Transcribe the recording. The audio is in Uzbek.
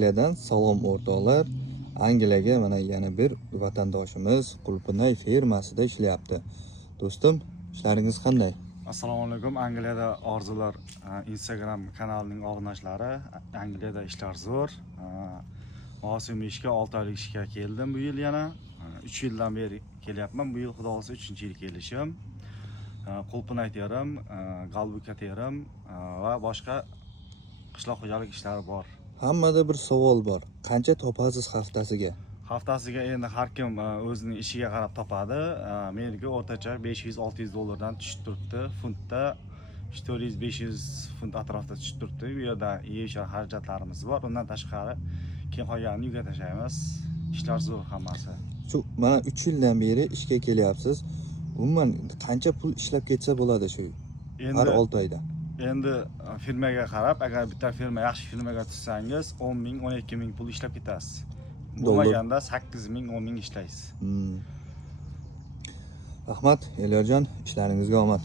Angliyadan salom o'rtoqlar. Angliyaga mana yana bir vatandoshimiz Qulupnay firmasida ishlayapti. Do'stim, ishlaringiz qanday? Assalomu alaykum. Angliyada orzular Instagram kanalining obunachilari. Angliyada ishlar zo'r. Mavsumiy ishga 6 oylik ishga keldim bu yil yana. 3 yildan beri kelyapman. Bu yil xudo xolasa 3-yil kelishim. Qulupnay terim, galbuka terim va boshqa qishloq xo'jalik ishlari bor. Hammada bir savol bor. Qancha topasiz haftasiga? Haftasiga endi har kim o'zining ishiga qarab topadi. Menga o'rtacha 500-600 dollardan tushib turibdi. Funtda 400-500 funt atrofida tushib turibdi. Bu yerda yeyish xarajatlarimiz bor. Undan tashqari keyin qolganini uyga tashlaymiz. Ishlar zo'r hammasi. Shu mana 3 yildan beri ishga kelyapsiz. Umuman qancha pul ishlab ketsa bo'ladi shu har 6 oyda? Endi firmaga qarab, agar bitta firma yaxshi firmaga tushsangiz 10 ming, 12 ming pul ishlab ketasiz. Bo'lmaganda 8 ming, 10 ming ishlaysiz. Rahmat, Elyorjon, ishlaringizga omad.